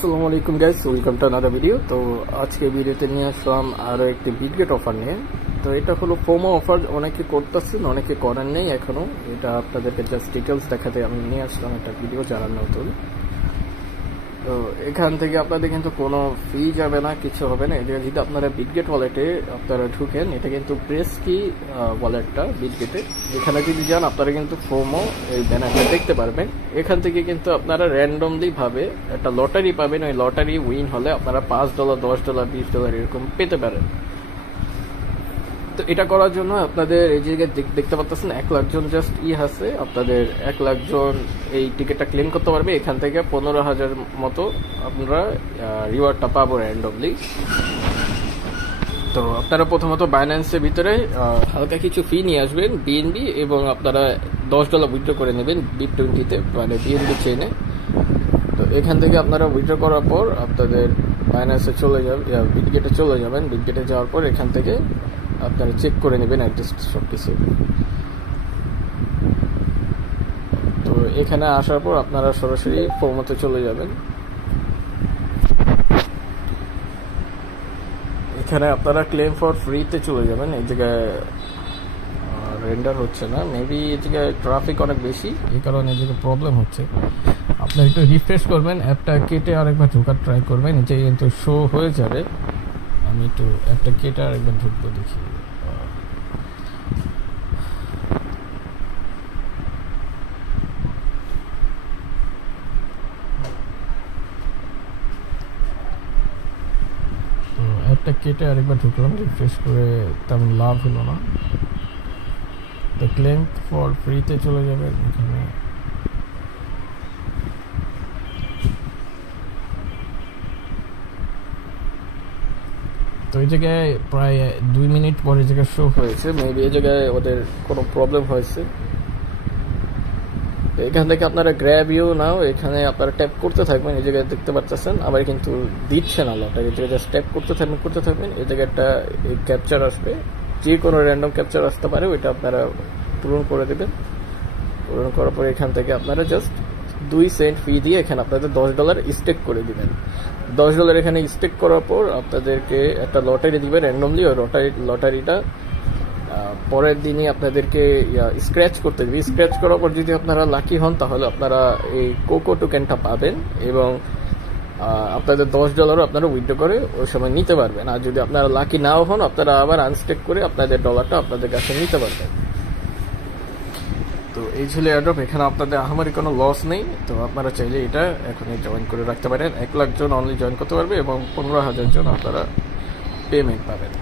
আসসালামু আলাইকুম guys, welcome to another video. তো আজকে ভিডিওতে নিয়ে আসলাম আরও একটি বিটগেট অফার নিয়ে। তো এটা হলো প্রোমো অফার, অনেকে করতেছেন অনেকে করেন নেই এখনও। এটা আপনাদেরকে জাস্ট ডিটেলস দেখাতে আমি নিয়ে আসলাম একটা ভিডিও, যারা নতুন। তো এখান থেকে আপনাদের কিন্তু কোনো ফি যাবে না, কিছু হবে না। এটা যদি আপনারা বিটগেট ওয়ালেটে আপনারা ঢুকেন, এটা কিন্তু প্রেস কি ওয়ালেটটা বিটগেটে, এখানে যদি যান আপনারা কিন্তু প্রোমো এই ব্যানারটা দেখতে পারবেন। এখান থেকে কিন্তু আপনারা র্যান্ডমলি ভাবে একটা লটারি পাবেন, ওই লটারি উইন হলে আপনারা $5, $10, $20 এরকম পেতে পারেন। তো এটা করার জন্য আপনাদের এই জায়গায় দেখতে পাচ্ছেন 1 লাখ জন জাস্ট আছে, আপনাদের 1 লাখ জন এই টিকিটটা ক্লেম করতে পারবে। এখান থেকে 15,000 মতো আপনারা রিওয়ার্ডটা পাবো র্যান্ডমলি। তো আপনারা প্রথমত বাইন্যান্সের ভিতরে হালকা কিছু ফি নিয়ে আসবেন বিএনবি, এবং আপনারা $10 উইথড্র করে নেবেন BIP20-তে, মানে বিএনবি চেইনে। তো এখান থেকে আপনারা উইথড্র করার পর আপনাদের বাইন্যান্সে চলে যাবেন, বিটগেটে চলে যাবেন। বিটগেটে যাওয়ার পর এখান থেকে আপনারা চেক করে নেবেন অ্যাড্রেস সব কিছু। তো এখানে আসার পর আপনারা সরাসরি প্রোমোতে চলে যাবেন। এখানে আপনারা ক্লেম ফর ফ্রিতে চলে যাবেন। এই জায়গায় রেন্ডার হচ্ছে না, মেবি এই জায়গায় ট্রাফিক অনেক বেশি, এই কারণে এই জায়গায় প্রবলেম হচ্ছে। আপনারা একটু রিফ্রেশ করবেন, অ্যাপটা কেটে আরেকবার ঢোকার ট্রাই করবেন, এই যে কিন্তু শো হয়ে যাবে। আমি একটু অ্যাপটা কেটে আরেকবার ঢুকবো, দেখি। অ্যাপটা কেটে আরেকবার ঢুকলাম, রিফ্রেশ করে তেমন লাভ হলো না। তো ক্লেম ফর ফ্রিতে চলে যাবেন এখানে। তো এই জায়গায় প্রায় 2 মিনিট পরে জায়গায় শো হয়েছে, মেবি এই জায়গায় ওদের কোনো প্রবলেম হয়েছে। এখান থেকে আপনারা গ্র্যাব ইউ নাও, এখানে আপনারা ট্যাপ করতে থাকবেন। এই জায়গায় দেখতে পাচ্ছেন আবার কিন্তু দিচ্ছে না লটারি, এই জায়গায় জাস্ট ট্যাপ করতে থাকবেন। এই জায়গায় একটা ক্যাপচার আসবে, যে কোনো র্যান্ডম ক্যাপচার আসতে পারে, ওইটা আপনারা পূরণ করে দেবেন। পূরণ করার পর এখান থেকে আপনারা জাস্ট 2 সেন্ট ফি দিয়ে এখানে আপনাদের $10 স্টেক করে দিবেন। $10 এখানে স্টেক করার পর আপনাদেরকে একটা লটারি দিবে র্যান্ডমলি। ওই লটারিটা পরের দিনই আপনাদেরকে স্ক্র্যাচ করতে দিবে। স্ক্র্যাচ করার পর যদি আপনারা লাকি হন, তাহলে আপনারা এই কোকো টোকেনটা পাবেন, এবং আপনাদের $10 আপনারা উইথড্র করে ওই সময় নিতে পারবেন। আর যদি আপনারা লাকি নাও হন, আপনারা আবার আনস্টেক করে আপনাদের ডলারটা আপনাদের কাছে নিতে পারবেন। তো এই ছিল এয়ারড্রপ, এখানে আপনাদের আহামরি কোনো লস নেই। তো আপনারা চাইলে এটা এখনই জয়েন করে রাখতে পারেন। 1 লাখ জন অনলি জয়েন করতে পারবে, এবং 15,000 জন আপনারা পেমেন্ট পাবেন।